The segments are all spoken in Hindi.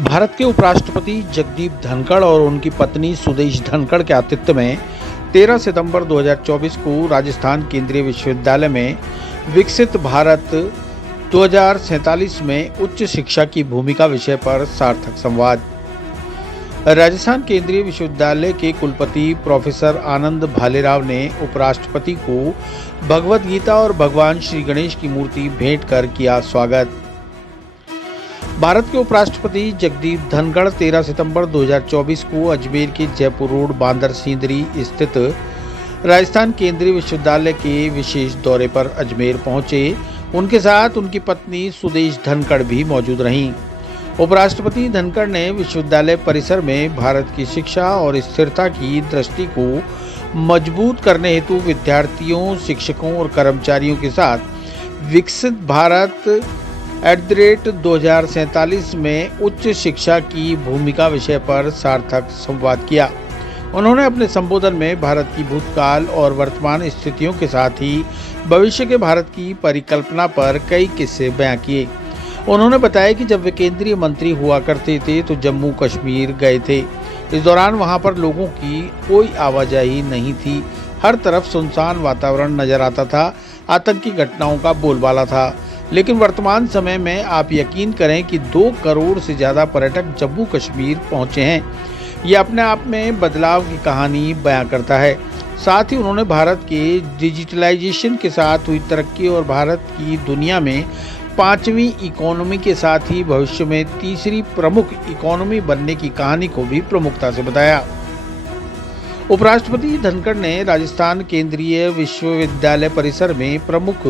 भारत के उपराष्ट्रपति जगदीप धनखड़ और उनकी पत्नी सुदेश धनखड़ के आतिथ्य में 13 सितंबर 2024 को राजस्थान केंद्रीय विश्वविद्यालय में विकसित भारत 2047 में उच्च शिक्षा की भूमिका विषय पर सार्थक संवाद। राजस्थान केंद्रीय विश्वविद्यालय के कुलपति प्रोफेसर आनंद भालेराव ने उपराष्ट्रपति को भगवद गीता और भगवान श्री गणेश की मूर्ति भेंट कर किया स्वागत। भारत के उपराष्ट्रपति जगदीप धनखड़ 13 सितंबर 2024 को अजमेर के जयपुर रोड बांदर सींदरी स्थित राजस्थान केंद्रीय विश्वविद्यालय के विशेष दौरे पर अजमेर पहुंचे। उनके साथ उनकी पत्नी सुदेश धनखड़ भी मौजूद रहीं। उपराष्ट्रपति धनखड़ ने विश्वविद्यालय परिसर में भारत की शिक्षा और स्थिरता की दृष्टि को मजबूत करने हेतु विद्यार्थियों, शिक्षकों और कर्मचारियों के साथ विकसित भारत @2047 में उच्च शिक्षा की भूमिका विषय पर सार्थक संवाद किया। उन्होंने अपने संबोधन में भारत की भूतकाल और वर्तमान स्थितियों के साथ ही भविष्य के भारत की परिकल्पना पर कई किस्से बयां किए। उन्होंने बताया कि जब वे केंद्रीय मंत्री हुआ करते थे तो जम्मू कश्मीर गए थे। इस दौरान वहां पर लोगों की कोई आवाजाही नहीं थी। हर तरफ सुनसान वातावरण नजर आता था। आतंकी घटनाओं का बोलबाला था। लेकिन वर्तमान समय में आप यकीन करें कि 2 करोड़ से ज़्यादा पर्यटक जम्मू कश्मीर पहुंचे हैं। ये अपने आप में बदलाव की कहानी बयां करता है। साथ ही उन्होंने भारत के डिजिटलाइजेशन के साथ हुई तरक्की और भारत की दुनिया में 5वीं इकोनॉमी के साथ ही भविष्य में तीसरी प्रमुख इकोनॉमी बनने की कहानी को भी प्रमुखता से बताया। उपराष्ट्रपति धनखड़ ने राजस्थान केंद्रीय विश्वविद्यालय परिसर में प्रमुख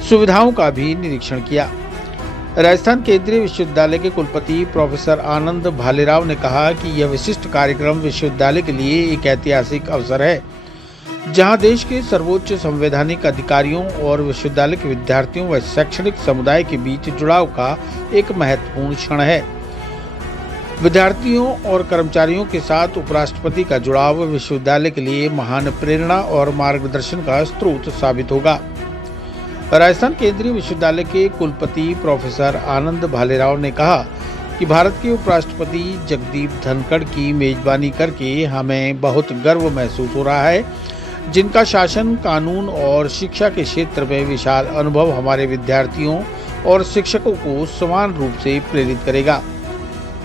सुविधाओं का भी निरीक्षण किया। राजस्थान केंद्रीय विश्वविद्यालय के कुलपति प्रोफेसर आनंद भालेराव ने कहा कि यह विशिष्ट कार्यक्रम विश्वविद्यालय के लिए एक ऐतिहासिक अवसर है, जहां देश के सर्वोच्च संवैधानिक अधिकारियों और विश्वविद्यालय के विद्यार्थियों व शैक्षणिक समुदाय के बीच जुड़ाव का एक महत्वपूर्ण क्षण है। विद्यार्थियों और कर्मचारियों के साथ उपराष्ट्रपति का जुड़ाव विश्वविद्यालय के लिए महान प्रेरणा और मार्गदर्शन का स्रोत साबित होगा। राजस्थान केंद्रीय विश्वविद्यालय के कुलपति प्रोफेसर आनंद भालेराव ने कहा कि भारत के उपराष्ट्रपति जगदीप धनखड़ की मेजबानी करके हमें बहुत गर्व महसूस हो रहा है, जिनका शासन, कानून और शिक्षा के क्षेत्र में विशाल अनुभव हमारे विद्यार्थियों और शिक्षकों को समान रूप से प्रेरित करेगा।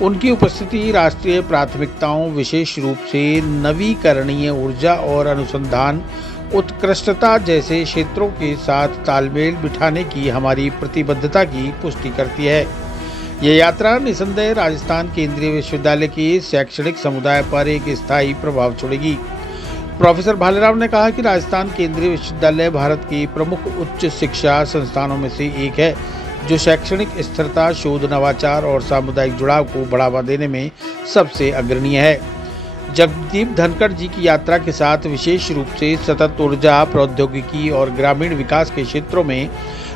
उनकी उपस्थिति राष्ट्रीय प्राथमिकताओं, विशेष रूप से नवीकरणीय ऊर्जा और अनुसंधान उत्कृष्टता जैसे क्षेत्रों के साथ तालमेल बिठाने की हमारी प्रतिबद्धता की पुष्टि करती है। यह यात्रा निसंदेह राजस्थान केंद्रीय विश्वविद्यालय के शैक्षणिक समुदाय पर एक स्थायी प्रभाव छोड़ेगी। प्रोफेसर भालेराव ने कहा कि राजस्थान केंद्रीय विश्वविद्यालय भारत के प्रमुख उच्च शिक्षा संस्थानों में से एक है, जो शैक्षणिक स्थिरता, शोध, नवाचार और सामुदायिक जुड़ाव को बढ़ावा देने में सबसे अग्रणीय है। जगदीप धनखड़ जी की यात्रा के साथ विशेष रूप से सतत ऊर्जा, प्रौद्योगिकी और ग्रामीण विकास के क्षेत्रों में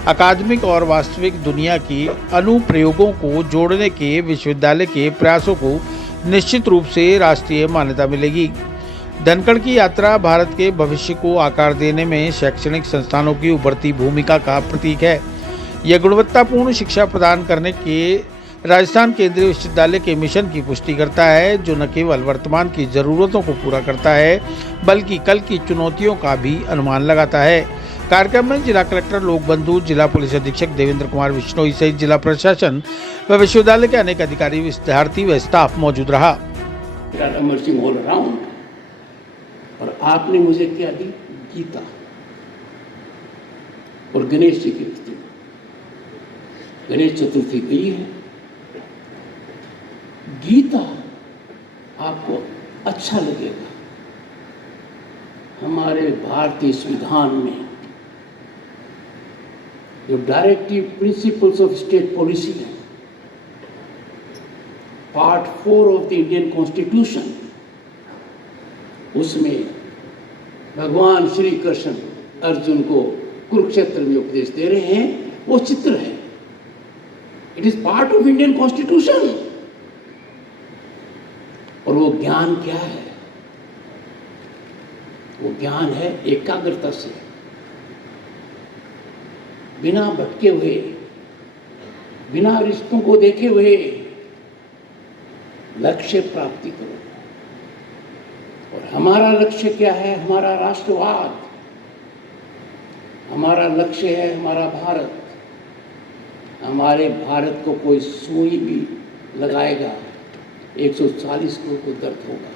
अकादमिक और वास्तविक दुनिया के अनुप्रयोगों को जोड़ने के विश्वविद्यालय के प्रयासों को निश्चित रूप से राष्ट्रीय मान्यता मिलेगी। धनखड़ की यात्रा भारत के भविष्य को आकार देने में शैक्षणिक संस्थानों की उभरती भूमिका का प्रतीक है। यह गुणवत्तापूर्ण शिक्षा प्रदान करने के राजस्थान केंद्रीय विश्वविद्यालय के मिशन की पुष्टि करता है, जो न केवल वर्तमान की जरूरतों को पूरा करता है बल्कि कल की चुनौतियों का भी अनुमान लगाता है। कार्यक्रम में जिला कलेक्टर लोकबंधु, जिला पुलिस अधीक्षक देवेंद्र कुमार बिश्नोई सहित जिला प्रशासन व विश्वविद्यालय के अनेक अधिकारी, विद्यार्थी व स्टाफ मौजूद रहा। और आपने मुझे क्या दी? गीता और गणेश जी की पुस्तक। गणेश चतुर्थी गई है। गीता आपको अच्छा लगेगा। हमारे भारतीय संविधान में जो directive principles of state policy है, part 4 of the Indian constitution, उसमें भगवान श्री कृष्ण अर्जुन को कुरुक्षेत्र में उपदेश दे रहे हैं, वो चित्र है। It is part of Indian constitution. और वो ज्ञान क्या है? वो ज्ञान है एकाग्रता से, बिना भटके हुए, बिना रिश्तों को देखे हुए लक्ष्य प्राप्ति करो। और हमारा लक्ष्य क्या है? हमारा राष्ट्रवाद। हमारा लक्ष्य है हमारा भारत। हमारे भारत को कोई सुई भी लगाएगा 140 करोड़ को दर्द होगा।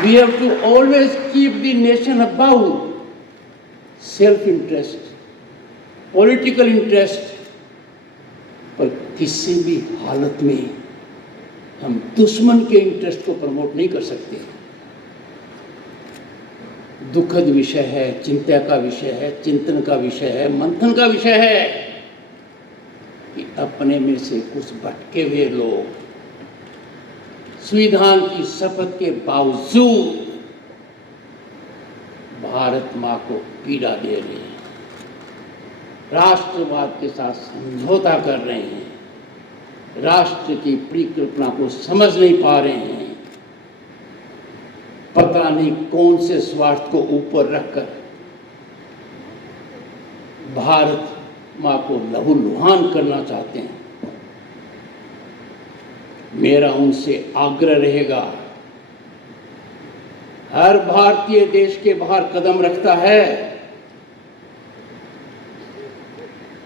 We have to always keep the nation above self-interest, political interest, पर किसी भी हालत में हम दुश्मन के इंटरेस्ट को प्रमोट नहीं कर सकते। दुखद विषय है, चिंता का विषय है, चिंतन का विषय है, मंथन का विषय है कि अपने में से कुछ भटके हुए लोग संविधान की शपथ के बावजूद भारत मां को पीड़ा दे रहे हैं, राष्ट्रवाद के साथ समझौता कर रहे हैं, राष्ट्र की परिकल्पना को समझ नहीं पा रहे हैं, पता नहीं कौन से स्वार्थ को ऊपर रखकर भारत मां को लहूलुहान करना चाहते हैं। मेरा उनसे आग्रह रहेगा, हर भारतीय देश के बाहर कदम रखता है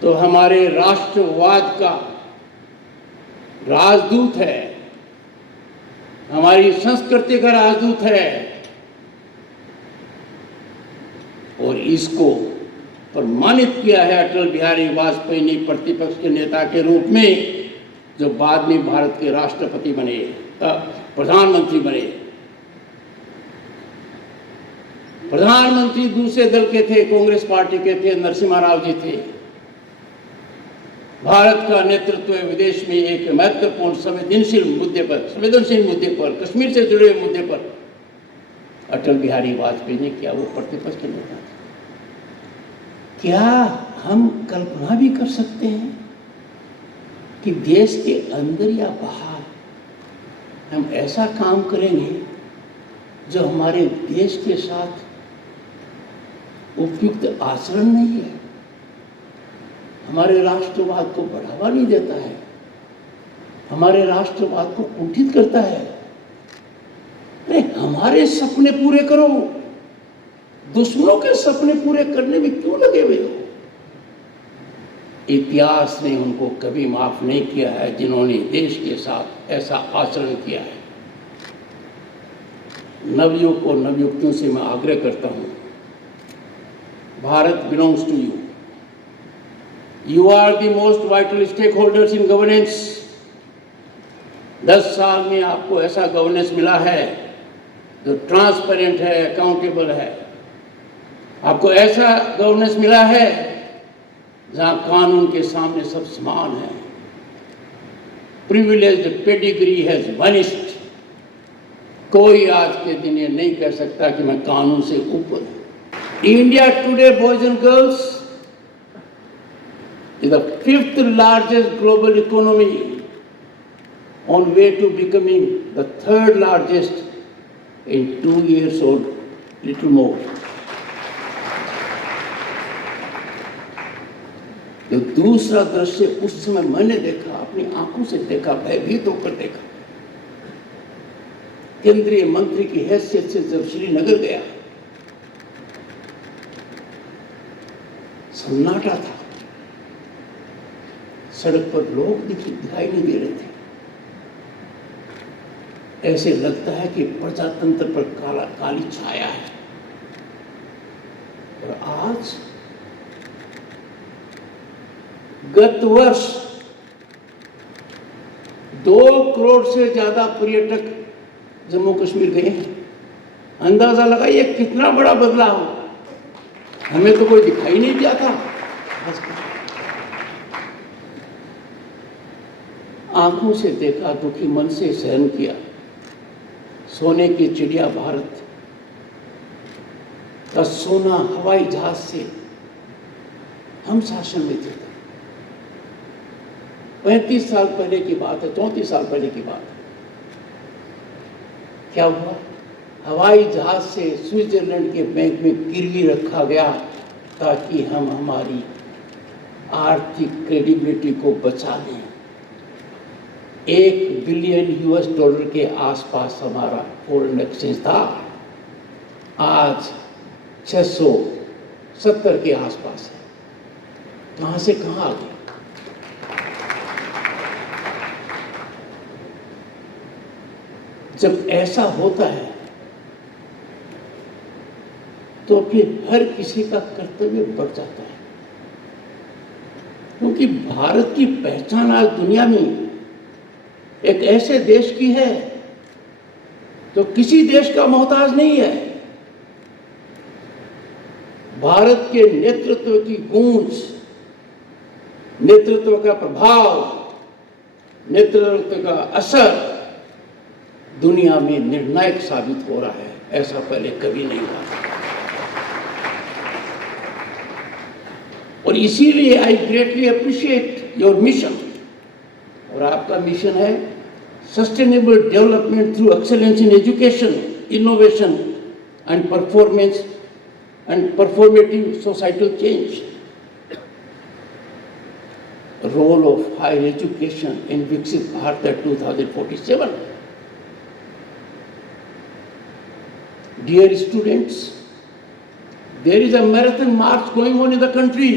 तो हमारे राष्ट्रवाद का राजदूत है, हमारी संस्कृति का राजदूत है, और इसको प्रमाणित किया है अटल बिहारी वाजपेयी ने प्रतिपक्ष के नेता के रूप में, जो बाद में भारत के राष्ट्रपति बने, प्रधानमंत्री बने। प्रधानमंत्री दूसरे दल के थे, कांग्रेस पार्टी के थे, नरसिम्हा राव जी थे। भारत का नेतृत्व विदेश में एक महत्वपूर्ण संवेदनशील मुद्दे पर, कश्मीर से जुड़े मुद्दे पर अटल बिहारी वाजपेयी ने किया। वो प्रतिपक्ष के नेता थे। क्या हम कल्पना भी कर सकते हैं कि देश के अंदर या बाहर हम ऐसा काम करेंगे जो हमारे देश के साथ उपयुक्त आचरण नहीं है, हमारे राष्ट्रवाद को बढ़ावा नहीं देता है, हमारे राष्ट्रवाद को कुंठित करता है? अरे हमारे सपने पूरे करो, दुश्मनों के सपने पूरे करने में क्यों लगे हुए हो? इतिहास ने उनको कभी माफ नहीं किया है जिन्होंने देश के साथ ऐसा आचरण किया है। नवयुवक और नवयुवतियों से मैं आग्रह करता हूं, Bharat belongs to you. You are the most vital stakeholders in governance. 10 साल में आपको ऐसा गवर्नेंस मिला है जो ट्रांसपेरेंट है, अकाउंटेबल है। आपको ऐसा गवर्नेंस मिला है जहां कानून के सामने सब समान है। Privileged pedigree has vanished. कोई आज के दिन ये नहीं कह सकता कि मैं कानून से ऊपर हूं। India today, boys and girls, is the 5th largest global economy, on way to becoming the 3rd largest in 2 years or little more. तो दूसरा दृश्य उस समय मैंने देखा, अपनी आंखों से देखा, भयभीत होकर देखा। केंद्रीय मंत्री की हैसियत से जब श्रीनगर गया, सन्नाटा था, सड़क पर लोग दिखाई नहीं दे रहे थे। ऐसे लगता है कि प्रजातंत्र पर काली छाया है। और आज गत वर्ष 2 करोड़ से ज्यादा पर्यटक जम्मू कश्मीर गए हैं। अंदाजा लगाइए कितना बड़ा बदलाव। हमें तो कोई दिखाई नहीं दिया था। आंखों से देखा, दुखी मन से सहन किया। सोने की चिड़िया भारत का सोना हवाई जहाज से हम शासन में थे। 35 साल पहले की बात है, 34 साल पहले की बात है। क्या हुआ? हवाई जहाज से स्विट्जरलैंड के बैंक में गिरवी रखा गया ताकि हम हमारी आर्थिक क्रेडिबिलिटी को बचा लें। 1 बिलियन US$ के आसपास हमारा फॉरेन एक्सचेंज था, आज 670 के आसपास है। कहां से कहां आ गया? जब ऐसा होता है तो फिर हर किसी का कर्तव्य बढ़ जाता है, क्योंकि भारत की पहचान आज दुनिया में एक ऐसे देश की है जो किसी देश का मोहताज नहीं है। भारत के नेतृत्व की गूंज, नेतृत्व का प्रभाव, नेतृत्व का असर दुनिया में निर्णायक साबित हो रहा है। ऐसा पहले कभी नहीं हुआ और इसीलिए I greatly appreciate your mission. और आपका मिशन है sustainable development through excellence in education, innovation and performance and performative societal change. Role of higher education in Viksit Bharat 2047। Dear students, there is a marathon march going on in the country.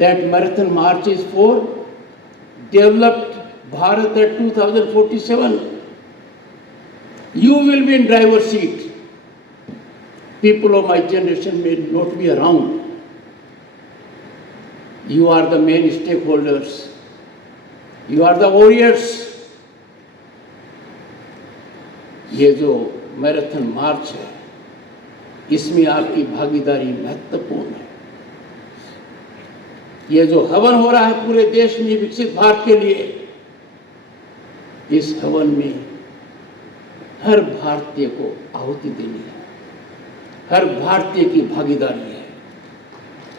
That marathon march is for developed Bharat at 2047. You will be in driver's seat. People of my generation may not be around. You are the main stakeholders. You are the warriors. ये जो मैराथन मार्च है, इसमें आपकी भागीदारी महत्वपूर्ण है। ये जो हवन हो रहा है पूरे देश में विकसित भारत के लिए, इस हवन में हर भारतीय को आहुति देनी है, हर भारतीय की भागीदारी है।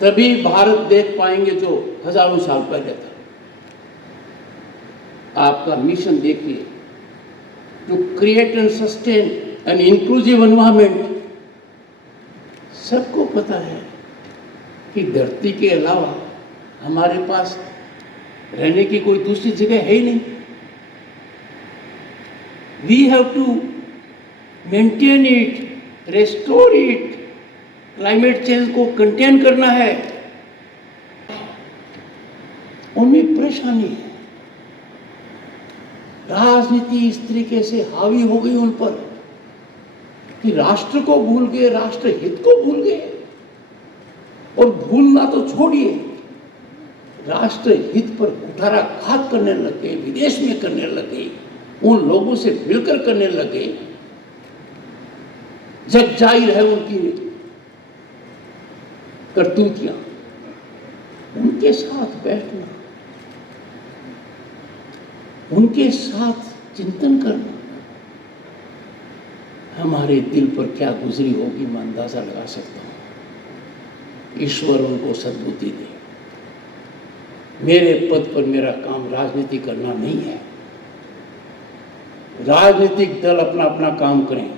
तभी भारत देख पाएंगे जो हजारों साल पहले था। आपका मिशन देखिए, to create and sustain an inclusive environment। सबको पता है कि धरती के अलावा हमारे पास रहने की कोई दूसरी जगह है ही नहीं। We have to maintain it, restore it, climate change को कंटेन करना है। उनमें परेशानी है, राजनीति इस तरीके से हावी हो गई उन पर कि राष्ट्र को भूल गए, राष्ट्र हित को भूल गए। और भूलना तो छोड़िए, राष्ट्र हित पर कुठाराघात करने लगे, विदेश में करने लगे, उन लोगों से मिलकर करने लगे। जग जाहिर है उनकी करतूतियां। उनके साथ बैठना, उनके साथ चिंतन करना, हमारे दिल पर क्या गुजरी होगी मैं अंदाजा लगा सकता हूं। ईश्वर उनको सद्बुद्धि दे। मेरे पद पर मेरा काम राजनीति करना नहीं है। राजनीतिक दल अपना अपना काम करें।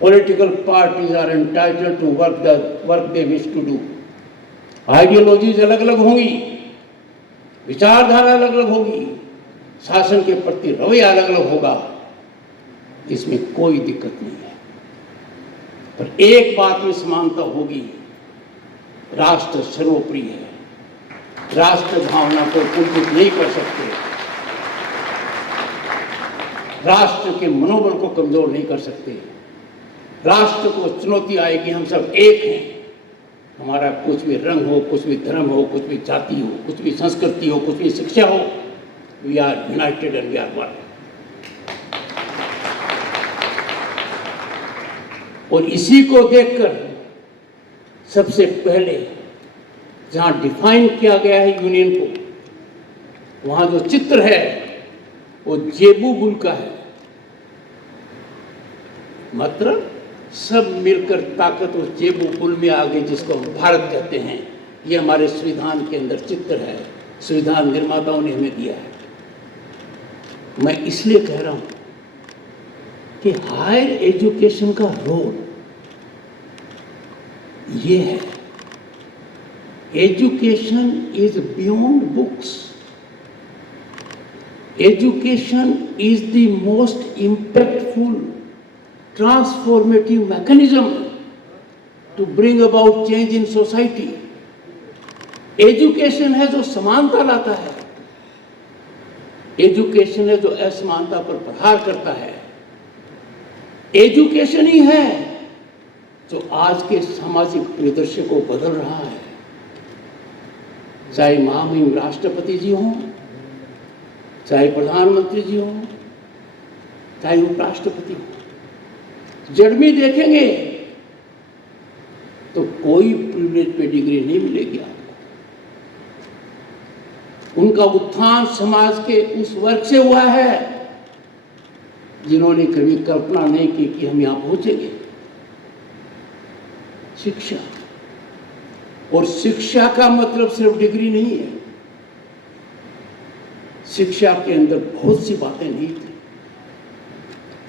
Political parties are entitled to work they wish to do. Ideologies अलग अलग होंगी, विचारधारा अलग अलग होगी, शासन के प्रति रवैया अलग अलग होगा, इसमें कोई दिक्कत नहीं है। पर एक बात में समानता होगी, राष्ट्र सर्वोपरि है। राष्ट्र भावना को कुंठित नहीं कर सकते, राष्ट्र के मनोबल को कमजोर नहीं कर सकते। राष्ट्र को चुनौती आएगी, हम सब एक हैं। हमारा कुछ भी रंग हो, कुछ भी धर्म हो, कुछ भी जाति हो, कुछ भी संस्कृति हो, कुछ भी शिक्षा हो, we are united and we are one. और इसी को देखकर सबसे पहले जहां डिफाइन किया गया है यूनियन को, वहां जो चित्र है वो जेबू बुल का है। मतलब सब मिलकर ताकत और जेबू बुल में आ गए, जिसको हम भारत कहते हैं। ये हमारे संविधान के अंदर चित्र है, संविधान निर्माताओं ने हमें दिया है। मैं इसलिए कह रहा हूं कि हायर एजुकेशन का रोल ये है। Education is beyond books. Education is the most impactful, transformative mechanism to bring about change in society. Education है जो समानता लाता है, एजुकेशन है जो असमानता पर प्रहार करता है, एजुकेशन ही है जो आज के सामाजिक परिदृश्य को बदल रहा है। चाहे महामहिम राष्ट्रपति जी हों, चाहे प्रधानमंत्री जी हों, चाहे उपराष्ट्रपति हो, जड़ में देखेंगे तो कोई प्रिविलेज पे डिग्री नहीं मिलेगी आपको। उनका उत्थान समाज के उस वर्ग से हुआ है जिन्होंने कभी कल्पना नहीं की कि हम यहां पहुंचेंगे। शिक्षा, और शिक्षा का मतलब सिर्फ डिग्री नहीं है। शिक्षा के अंदर बहुत सी बातें नहीं थी।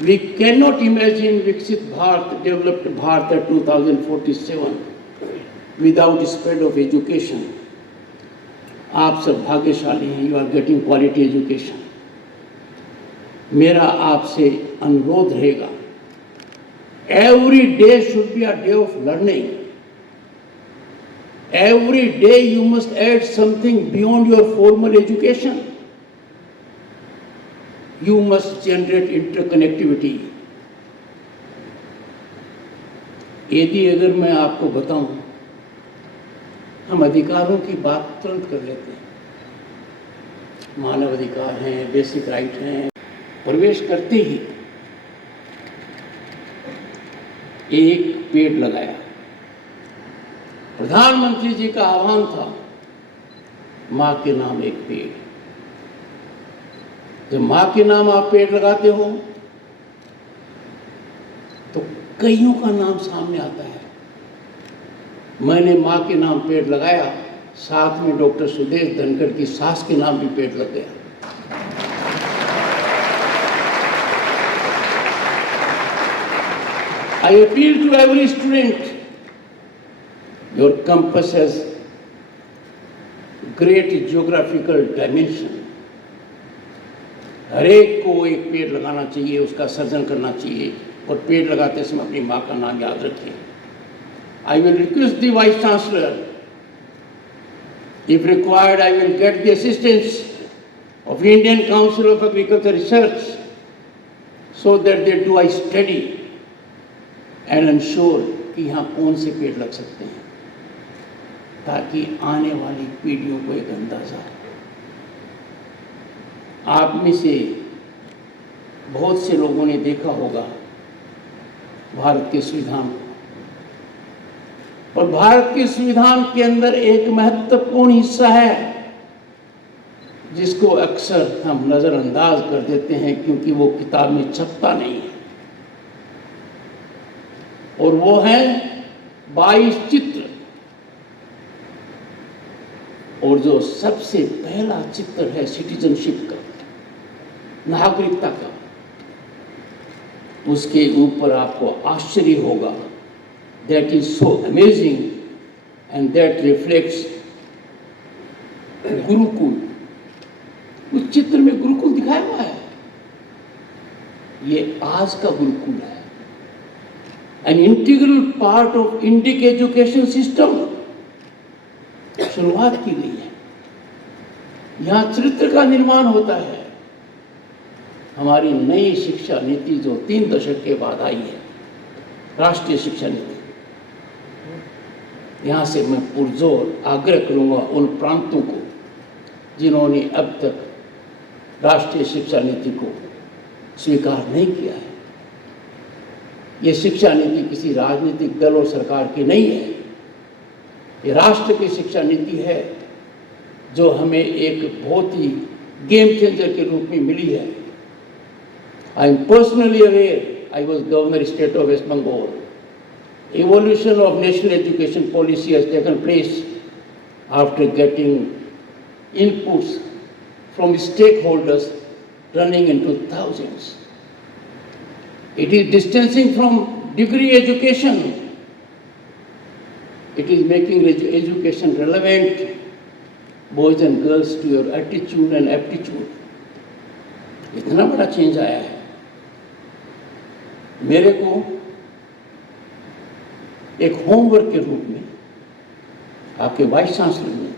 We can not imagine Viksit Bharat, developed Bharat 2047 without spread of education. आप सब भाग्यशाली हैं, you are getting quality education. मेरा आपसे अनुरोध रहेगा, every day should be a day of learning. Every day you must add something beyond your formal education. You must generate interconnectivity. यदि अगर मैं आपको बताऊं, हम अधिकारों की बात तुरंत कर लेते हैं, मानव अधिकार हैं, बेसिक राइट हैं। प्रवेश करते ही एक पेड़ लगाया। प्रधानमंत्री जी का आह्वान था, मां के नाम एक पेड़। जब मां के नाम आप पेड़ लगाते हो तो कईयों का नाम सामने आता है। मैंने मां के नाम पेड़ लगाया, साथ में डॉक्टर सुदेश धनखड़ की सास के नाम भी पेड़ लग गया। I appeal to every student, your campus has great geographical dimension. हर एक को एक पेड़ लगाना चाहिए, उसका सर्जन करना चाहिए, और पेड़ लगाते समय अपनी माँ का नाम याद रखिए। I will request the Vice Chancellor, if required, I will get the assistance of Indian Council of Agriculture Research so that they do a study and ensure कि यहाँ कौन से पेड़ लग सकते हैं, ताकि आने वाली पीढ़ियों को एक अंदाजा हो। आप में से बहुत से लोगों ने देखा होगा भारत के संविधान को, और भारत के संविधान के अंदर एक महत्वपूर्ण हिस्सा है जिसको अक्सर हम नजरअंदाज कर देते हैं क्योंकि वो किताब में छपता नहीं है, और वो है 22 चित्र। और जो सबसे पहला चित्र है सिटीजनशिप का, नागरिकता का, उसके ऊपर आपको आश्चर्य होगा, that is so amazing and that reflects Gurukul. उस चित्र में गुरुकुल दिखाया हुआ है। ये आज का गुरुकुल है, an integral part of Indian education system. शुरुआत की गई है, यहां चरित्र का निर्माण होता है। हमारी नई शिक्षा नीति जो 3 दशक के बाद आई है, राष्ट्रीय शिक्षा नीति, यहां से मैं पुरजोर आग्रह करूंगा उन प्रांतों को जिन्होंने अब तक राष्ट्रीय शिक्षा नीति को स्वीकार नहीं किया है। ये शिक्षा नीति किसी राजनीतिक दल और सरकार की नहीं है, ये राष्ट्र की शिक्षा नीति है जो हमें एक बहुत ही गेम चेंजर के रूप में मिली है। I am personally aware, I was Governor State of West Bengal. Evolution of national education policy has taken place after getting inputs from stakeholders running into thousands. It is distancing from degree education. It is making education relevant, boys and girls, to your attitude and aptitude. इतना बड़ा चेंज आया है। मेरे को एक होमवर्क के रूप में आपके वाइस चांसलर ने,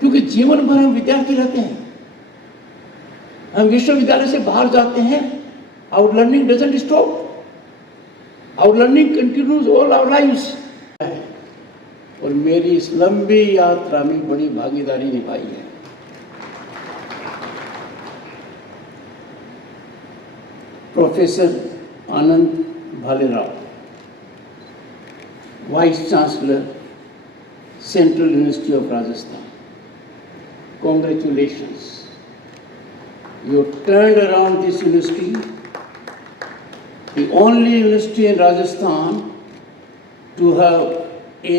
क्योंकि जीवन भर हम विद्यार्थी रहते हैं, हम विश्वविद्यालय से बाहर जाते हैं, our learning doesn't stop, our learning continues all our lives. और मेरी इस लंबी यात्रा में बड़ी भागीदारी निभाई है। Professor Anand Bhalerao, vice chancellor, central university of Rajasthan, congratulations. You turned around this university, the only university in Rajasthan to have A++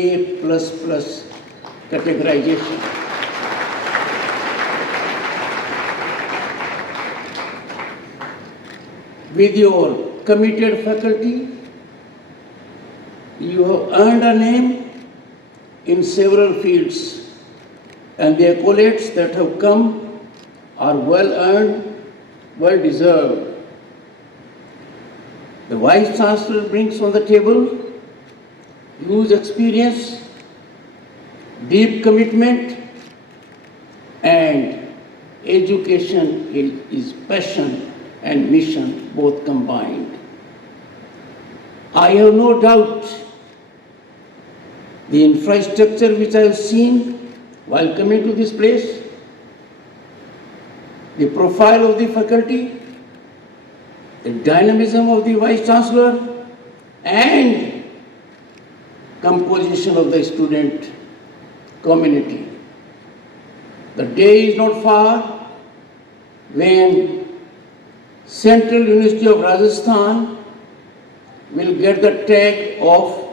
categorization. With your committed faculty, you have earned a name in several fields, and the accolades that have come are well earned, well deserved. The Vice Chancellor brings on the table huge experience, deep commitment, and education is passion and mission both combined. I have no doubt the infrastructure which I have seen while coming to this place, the profile of the faculty, the dynamism of the Vice Chancellor, and composition of the student community. The day is not far when Central University of Rajasthan will get the tag of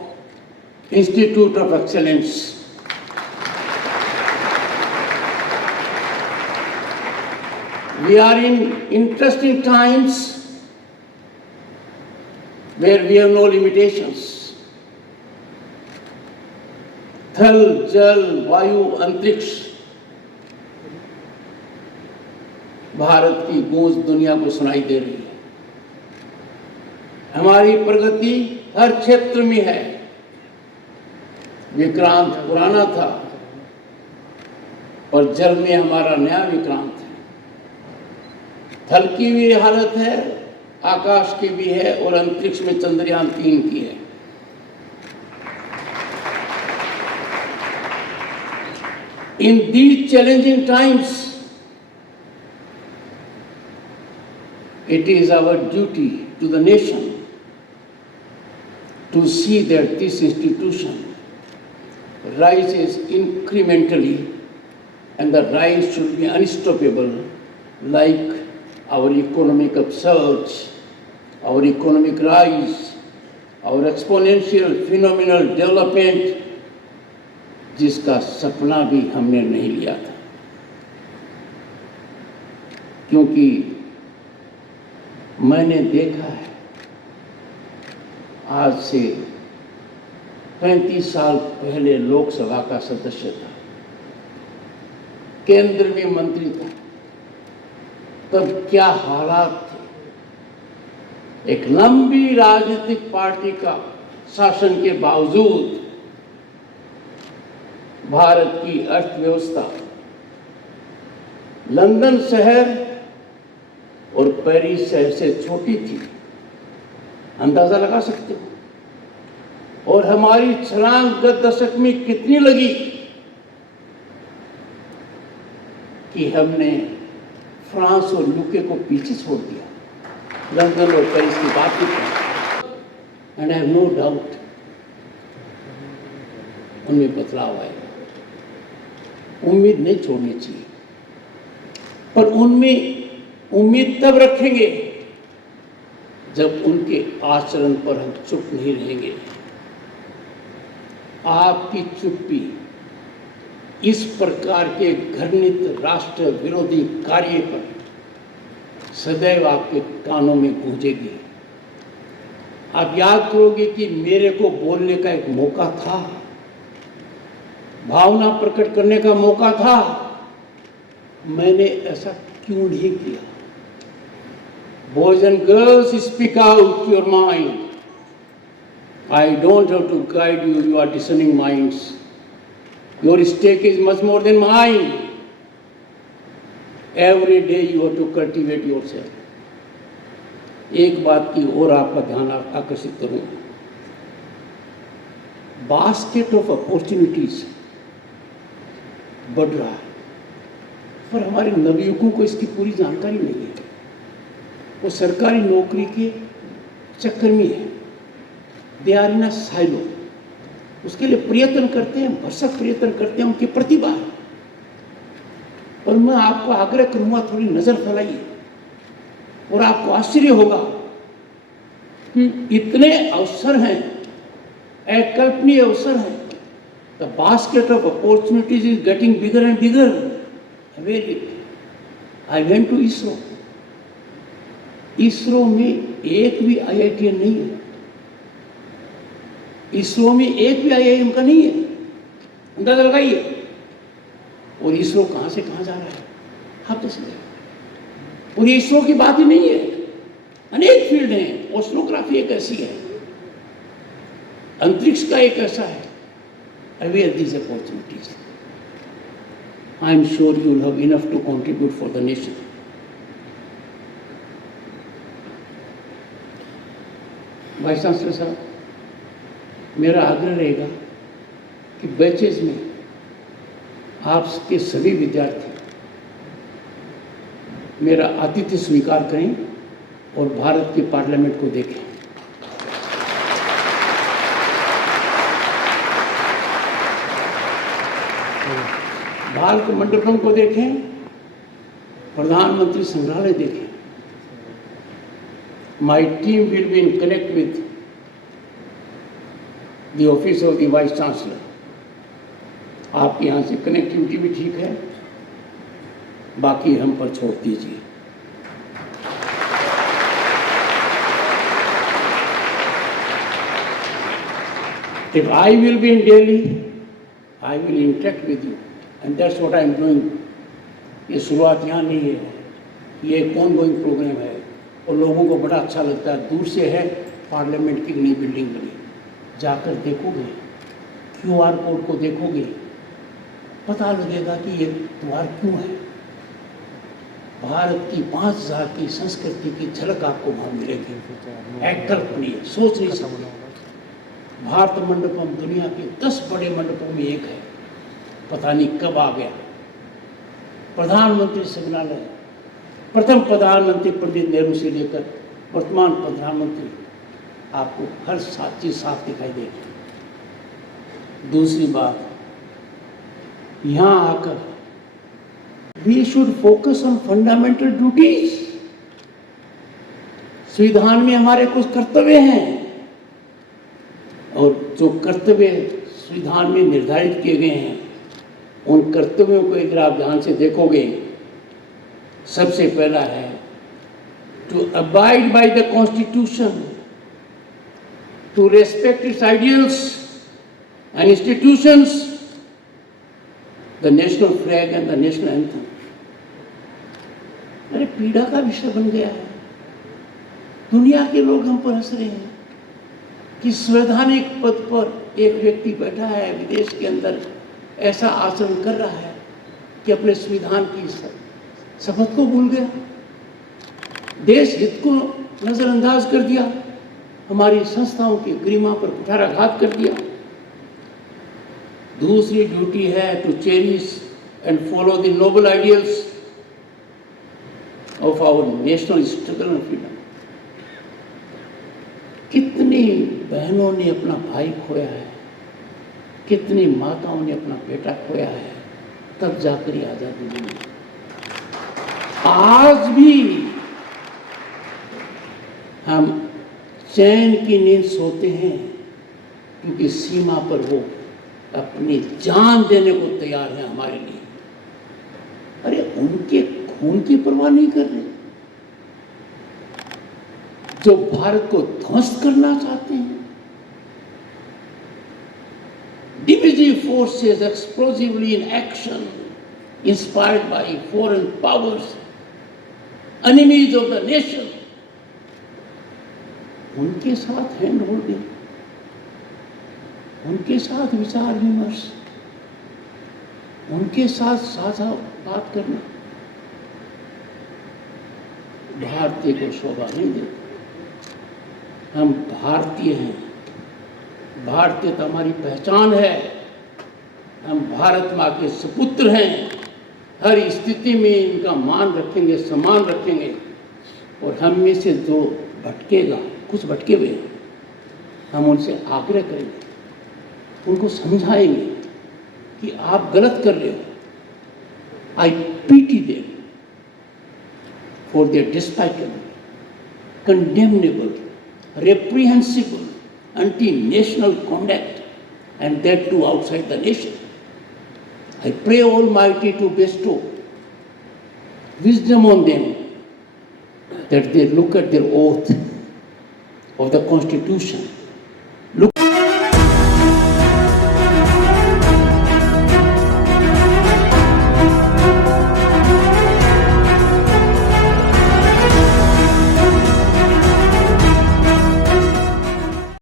Institute of Excellence. We are in interesting times where we have no limitations. थल, जल, वायु, अंतरिक्ष, भारत की गूंज दुनिया को सुनाई दे रही है। हमारी प्रगति हर क्षेत्र में है। विक्रांत पुराना था और जल में हमारा नया विक्रांत है। थल की भी हालत है, आकाश की भी है, और अंतरिक्ष में चंद्रयान 3 की है। In these challenging times, it is our duty to the nation to see that this institution rises incrementally, and the rise should be unstoppable, like our economic upsurge, our economic rise, our exponential phenomenal development, जिसका सपना भी हमने नहीं लिया था। क्योंकि मैंने देखा है, आज से 35 साल पहले लोकसभा का सदस्य था, केंद्र में मंत्री था, तब क्या हालात थे। एक लंबी राजनीतिक पार्टी का शासन के बावजूद भारत की अर्थव्यवस्था लंदन शहर और पेरिस शहर से छोटी थी, अंदाजा लगा सकते हो। और हमारी छलांग गत दशक में कितनी लगी कि हमने फ्रांस और यूके को पीछे छोड़ दिया, लंदन और पेरिस की बात ही की। And I have no doubt उनमें बदलाव आएगा। उम्मीद नहीं छोड़नी चाहिए, पर उनमें उम्मीद तब रखेंगे जब उनके आचरण पर हम चुप नहीं रहेंगे। आपकी चुप्पी इस प्रकार के घृणित राष्ट्र विरोधी कार्य पर सदैव आपके कानों में गूंजेगी। आप याद करोगे कि मेरे को बोलने का एक मौका था, भावना प्रकट करने का मौका था, मैंने ऐसा क्यों नहीं किया। Boys and girls, speak out your mind. I don't have to guide you, you are discerning minds. Your stake is much more than mine. Every day you have to cultivate yourself. एक बात की और आपका ध्यान आकर्षित करूं, बास्केट ऑफ अपॉर्चुनिटीज बढ़ रहा है, पर हमारे नवयुवकों को इसकी पूरी जानकारी नहीं है। वो सरकारी नौकरी के चक्कर में है, they are in a silo, उसके लिए प्रयत्न करते हैं, भरसक प्रयत्न करते हैं, उनकी प्रतिभा है। पर मैं आपको आग्रह करूंगा, थोड़ी नजर फैलाइए और आपको आश्चर्य होगा कि इतने अवसर हैं, अकल्पनीय अवसर हैं। The basket of opportunities is getting bigger and bigger. I went to ISRO. ISRO में एक भी IITian नहीं है, इसरो में एक भी IIM का नहीं है, अंदाजा लगाइए। और इसरो कहां से कहां जा रहा है आप देखिए। और ये इसरो की बात ही नहीं है, अनेक फील्ड हैं। ओशनोग्राफी एक ऐसी है, अंतरिक्ष का एक ऐसा है। Aware these opportunities, I am sure you will have enough to contribute for the nation. Vice chancellor साहब, मेरा आग्रह रहेगा कि बैचेज में आपके सभी विद्यार्थी मेरा आतिथ्य स्वीकार करें और भारत के पार्लियामेंट को देखें। भारत मंडपम को देखें, प्रधानमंत्री संग्रहालय देखें। My team will be in connect with the office of the vice chancellor. आपके यहाँ से कनेक्टिविटी भी ठीक है, बाकी हम पर छोड़ दीजिए। If I will be in Delhi, I will interact with you, and that's what I am doing. ये शुरुआत यहाँ नहीं है, ये एक ऑनगोइंग प्रोग्राम है और लोगों को बड़ा अच्छा लगता है। दूर से है, पार्लियामेंट की नई बिल्डिंग बनी, जाकर देखोगे, QR कोड को देखोगे, पता लगेगा कि ये द्वार क्यों है। भारत की 5000 की संस्कृति की झलक आपको वहां मिलेगी। अकल्पनीय, सोच नहीं सकते। भारत मंडपम दुनिया के 10 बड़े मंडपों में एक है, पता नहीं कब आ गया। प्रधानमंत्री संग्रहालय, प्रथम प्रधानमंत्री पंडित नेहरू से लेकर वर्तमान प्रधानमंत्री, आपको हर चीज साफ दिखाई देगी। दूसरी बात, यहाँ आकर we should focus on fundamental duties. संविधान में हमारे कुछ कर्तव्य हैं और जो कर्तव्य संविधान में निर्धारित किए गए हैं, उन कर्तव्यों को अगर आप ध्यान से देखोगे, सबसे पहला है to abide by the constitution, to respect its ideals and institutions, the national flag and the national anthem. अरे पीड़ा का विषय बन गया है, दुनिया के लोग हम पर हंस रहे हैं कि संवैधानिक पद पर एक व्यक्ति बैठा है विदेश के अंदर, ऐसा आचरण कर रहा है कि अपने संविधान की शपथ को भूल गया, देश हित को नजरअंदाज कर दिया, हमारी संस्थाओं की गरिमा पर कुठाराघात कर दिया। दूसरी ड्यूटी है to cherish and follow the noble ideals of our national struggle and freedom. कितनी बहनों ने अपना भाई खोया है, कितनी माताओं ने अपना बेटा खोया है, तब जाकर ये आजादी मिली। आज भी हम चैन की नींद सोते हैं क्योंकि सीमा पर वो अपनी जान देने को तैयार है हमारे लिए। अरे उनके खून की परवाह नहीं कर रहे जो भारत को ध्वस्त करना चाहते हैं। Divisive forces explosively in action, inspired by foreign powers, enemies of the nation, उनके साथ हैंड होल्डिंग, उनके साथ विचार विमर्श, उनके साथ साझा बात करना भारतीय को शोभा नहीं देता। हम भारतीय हैं, भारतीयता हमारी पहचान है, हम भारत माँ के सुपुत्र हैं। हर स्थिति में इनका मान रखेंगे, सम्मान रखेंगे। और हम में से जो भटकेगा, कुछ भटके हुए हैं, हम उनसे आग्रह करेंगे, उनको समझाएंगे कि आप गलत कर रहे हो। I pity them for their despicable, condemnable, reprehensible, anti-national conduct, and that too outside the nation. I pray Almighty to bestow wisdom on them, that they look at their oath of the Constitution